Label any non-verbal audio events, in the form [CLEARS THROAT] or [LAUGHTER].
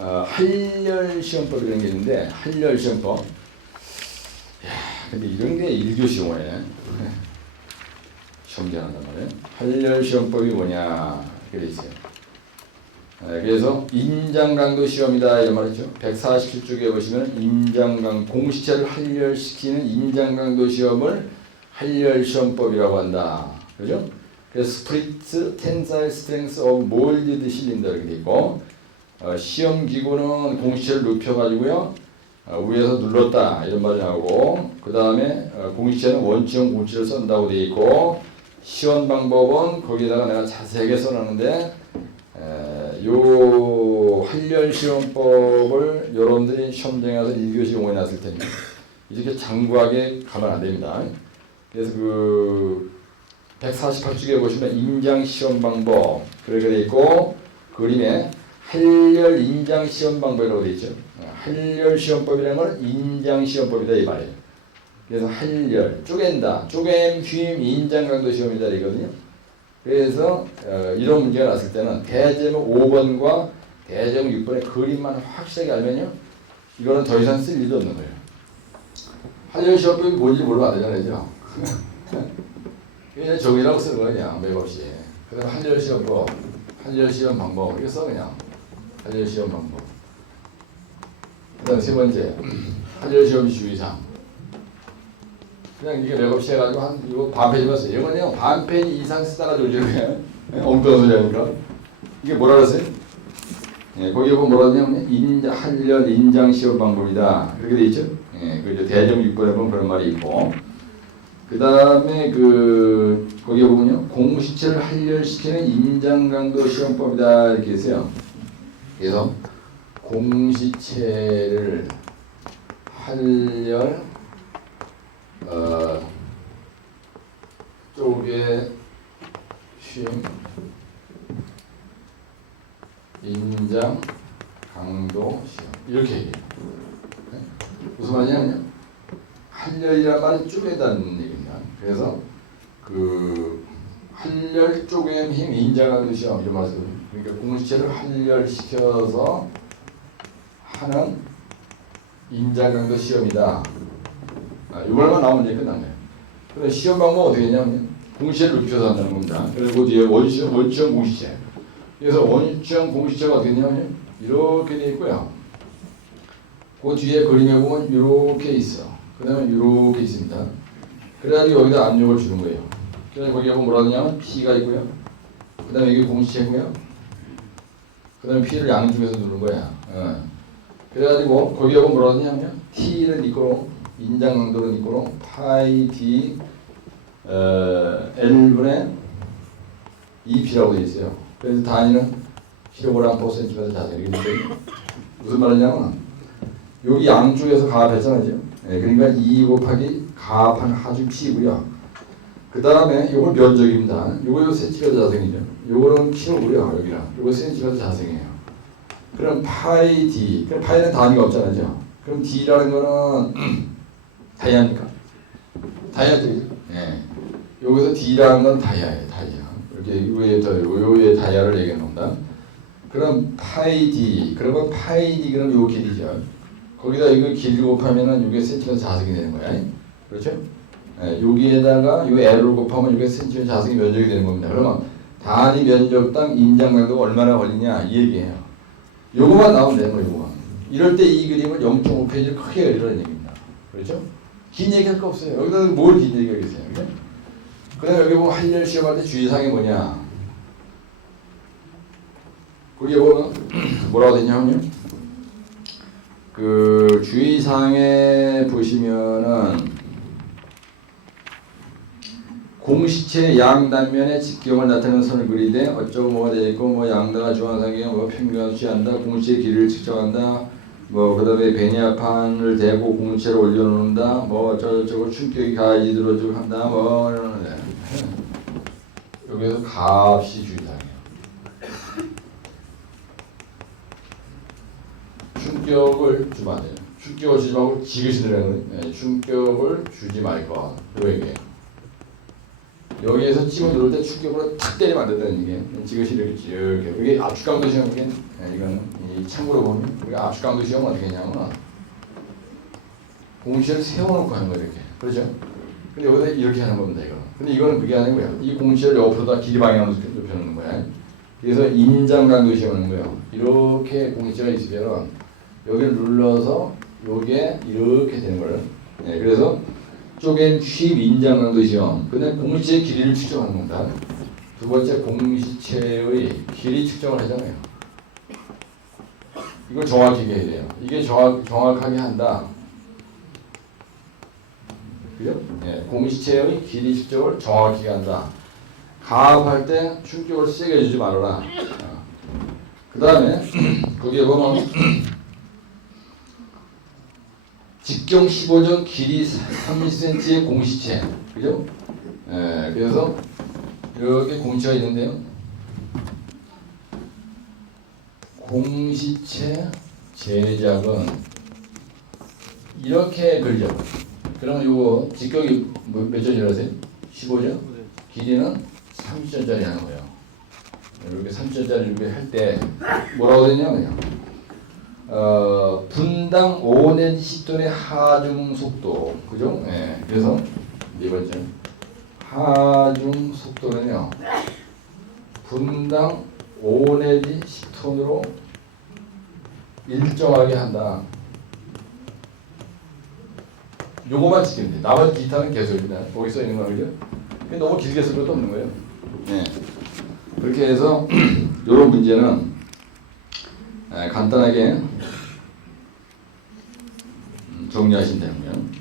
어, 할열 시험법이라는 게 있는데 할열 시험법. 야, 근데 이런 게 1교시 용어에 시험 잘한단 말이에요. 할열 시험법이 뭐냐 그래 있어요. 네, 그래서 인장강도 시험이다 이런 말이죠. 147쪽에 보시면 인장강 공시체를 할열시키는 인장강도 시험을 할열 시험법이라고 한다. 그죠? 그래서 스프리트 텐사일 스트렝스 오브 몰디드 실린더 이렇게 돼 있고 어, 시험 기구는 공시체를 눕혀가지고요 어, 위에서 눌렀다 이런 말이 나오고 그 다음에 어, 공시체는 원점 공시를 쓴다고 돼 있고 시험 방법은 거기다가 내가 자세하게 써놨는데 에, 요 한열 시험법을 여러분들이 시험장에서 1교시 용어에 놨을 테니 이렇게 장구하게 가면 안 됩니다. 그래서 그 148쪽에 보시면 인장 시험 방법 그렇게 돼 있고 그림에 한열 인장 시험 방법이라고 돼 있죠. 한열 시험법이라는 건 인장 시험법이다 이 말이에요. 그래서 한열 쪼갠다, 쪼갰, 휨, 인장 강도 시험이다 이거든요. 그래서 어, 이런 문제가 났을 때는 대제목 5번과 대제목 6번의 그림만 확실하게 알면요. 이거는 더 이상 쓸 일도 없는 거예요. 한열 시험법이 뭔지 모르면 안 되잖아요. [LAUGHS] 그냥 종이라고 쓰는 거야 그냥 맥없이. 그다음 한열 시험법, 한열 시험 방법 이렇게 써 그냥 한열 시험 방법. 그다음 세 번째 한열 시험 주의사항. 그냥 이게 맥없이 해가지고 한 이거 반 페이지만 써. 이건 그냥 반 페이지 이상 쓰다가 거야. [LAUGHS] 엉뚱한 소리 하니까. 이게 뭐라 그랬어요? 예, 거기 보면 뭐라 하냐면 인자 한열 인장 시험 방법이다. 그렇게 돼 있죠? 예, 그 이제 대정 6번에 보면 그런 말이 있고. 그 다음에 그 거기에 보면요 공시체를 한열 시키는 인장강도 시험법이다 이렇게 있어요. 그래서 공시체를 한열 어, 쪽에 쉼 인장 강도 시험 이렇게 얘기해요. 네? 무슨 말이냐면요. 한열이란 말은 쪼개다는 얘기입니다. 그래서 그 한열 쪼개는 힘 인자가는 시험 이런 말씀. 그러니까 공시체를 한열시켜서 하는 인자강도 시험이다. 아, 이말만 나오면 이제 거예요. 그래 시험 방법 어떻게 했냐면 공시체를 눕혀서 한다는 겁니다. 그리고 뒤에 원시형 원점 공시체. 그래서 원점 공시체가 어떻게 했냐면 이렇게 돼 있고요. 그 뒤에 그림에 보면 이렇게 있어. 그 다음에 이렇게 있습니다. 그래가지고 여기다 압력을 주는 거예요. 그래서 거기에 보면 뭐라 하냐면 P가 있고요. 그 다음에 여기 공시체고요. 그 다음에 P를 양쪽에서 누르는 거야. 어. 그래가지고 거기에 보면 뭐라 하냐면 T를 니꼬로 인장 강도를 니꼬로 파이 D 어, L분의 2P라고 되어 있어요. 그래서 단위는 킬로그램 퍼 센티미터 자세히 무슨 말이냐면 여기 양쪽에서 가압했잖아요. 지금. 예, 그러니까 2 곱하기 가압한 하중 P고요. 그 다음에 요거 면적입니다. 요 센티미터 자생이죠. 요거는 킬로고요. 여기랑. 요거 센티미터 자생이에요. 그럼 파이 D. 그럼 파이는 단위가 없잖아요. 그럼 D라는 거는 [CLEARS THROAT] 다이아입니까? 다이아죠. 예. 여기서 D라는 건 다이아예요. 다이아. 이렇게 위에 더 요의 다이아를 얘기하는 겁니다. 그럼 파이 D. 그러면 파이 D 그럼 요 길이죠. 거기다 이거 길이 곱하면은 이게 센티미터 자석이 되는 거야. 그렇죠? 예, 여기에다가 요 L을 곱하면 이게 센티미터 자석이 면적이 되는 겁니다. 그러면 단위 면적당 인장 강도가 얼마나 걸리냐 이 얘기예요. 요거만 나오면 되는 거예요. 요거만. 이럴 때 이 그림을 0.5페이지를 크게 그리라는 얘기입니다. 그렇죠? 긴 얘기할 거 없어요. 여기다 뭘 긴 얘기하겠어요. 그죠? 그다음에 여기 보면 한열 시험할 때 주의사항이 뭐냐? 거기 보면 [CLEARS THROAT] 뭐라고 되냐면요. 그 주의사항에 보시면은 공시체 양 단면에 직경을 나타내는 선을 그리되 어쩌고 뭐가 되어 있고 뭐 양다가 중앙상에 뭐 평균을 취한다 공시의 길이를 측정한다 뭐 그다음에 베니아판을 대고 공시체를 올려놓는다 뭐 어쩌고저쩌고 충격이 가야지 들어주고 한다 뭐 이러는데 여기서 값이 주의사항이에요 충격을 주면 안 돼요. 충격을 주지 말고 지그시 내라는 거예요. 충격을 주지 말 것. 요 얘기예요. 여기에서 찍어 누를 때 충격으로 탁 때리면 안 된다는 얘기예요. 지그시 이렇게 이게 압축강도 시험 이게 예, 이거는 이 참고로 보면 우리가 압축강도 시험 어떻게 했냐면 공시를 세워놓고 하는 거예요 이렇게 그렇죠? 근데 여기다 이렇게 하는 겁니다 이거. 근데 이거는 그게 아니고요. 이 공시를 옆으로다 길이 방향으로 좁혀놓는 거야. 그래서 인장강도 시험하는 거예요. 이렇게 공시가 있으면 여기를 눌러서 요게 이렇게 되는 거예요. 예, 그래서 쪼갠 휘 인장강도 시험. 근데 공시의 길이를 측정하는 겁니다. 두 번째 공시체의 길이 측정을 하잖아요. 이걸 정확하게 해야 돼요. 이게 정확, 정확하게 한다. 그죠? 예, 공시체의 길이 측정을 정확히 한다. 가압할 때 충격을 세게 주지 말아라. 그 다음에 [CLEARS THROAT] 거기에 보면 [CLEARS THROAT] 직경 15전 길이 30cm의 공시체. 그죠? 예, 그래서 이렇게 공시가 있는데요. 공시체 제작은 이렇게 그리죠. 그럼 요거 직경이 뭐- 몇 전이라 하세요? 15전? 길이는 30전짜리 하는 거예요. 이렇게 30전짜리 이렇게 할 때 뭐라고 되냐면요. 어, 분당 5 내지 10톤의 하중 속도. 그죠? 예. 그래서 네 번째. 하중 속도는요. 분당 5 내지 10톤으로 일정하게 한다. 요거만 지키면 돼. 나머지 기타는 계속입니다. 거기 써 있는 거? 그게 너무 길게 쓸 것도 없는 거예요. 네. 그렇게 해서 [CLEARS THROAT] 이런 문제는 에, 간단하게 음, 거예요.